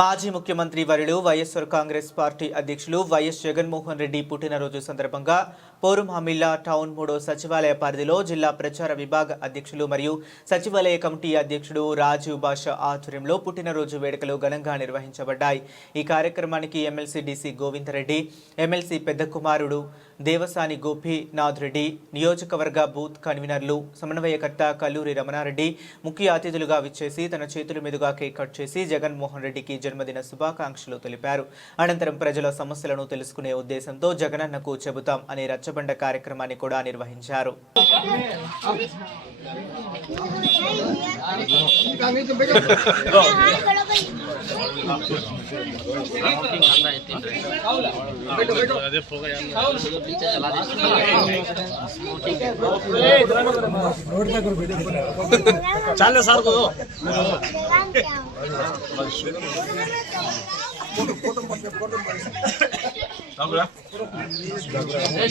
మాజీ ముఖ్యమంత్రి వర్యులు వైఎస్ఆర్ కాంగ్రెస్ పార్టీ అధ్యక్షులు వైఎస్ జగన్మోహన్ రెడ్డి పుట్టినరోజు సందర్భంగా పోరుమామిల్లా టౌన్ 3వ సచివాలయ పరిధిలో జిల్లా ప్రచార విభాగ అధ్యక్షులు మరియు సచివాలయ కమిటీ అధ్యక్షుడు రాజీవ్ బాషా ఆధ్వర్యంలో పుట్టినరోజు వేడుకలు ఘనంగా నిర్వహించబడ్డాయి। ఈ కార్యక్రమానికి ఎమ్మెల్సీ డీసీ గోవిందరెడ్డి, ఎమ్మెల్సీ పెద్ద కుమారుడు దేవసాని గోపీనాథ్ రెడ్డి, నియోజకవర్గ బూత్ కన్వీనర్లు, సమన్వయకర్త కల్లూరి రమణారెడ్డి ముఖ్య అతిథులుగా విచ్చేసి తన చేతుల మీదుగా కేక్ కట్ చేసి జగన్మోహన్ రెడ్డికి జన్మదిన శుభాకాంక్షలు తెలిపారు। అనంతరం ప్రజల సమస్యలను తెలుసుకునే ఉద్దేశంతో జగనన్నకు చెబుతాం అనే రచ్చబండ కార్యక్రమాన్ని కూడా నిర్వహించారు। चाले सार को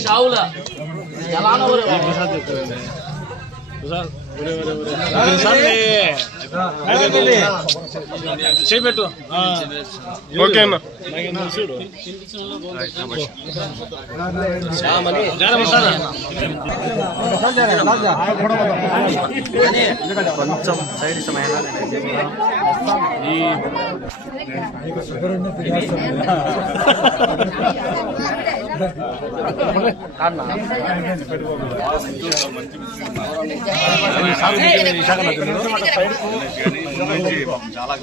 शाहुला చేపెట్టు ఓకేనా కొంచెం సైడ్ సమయాన చాలా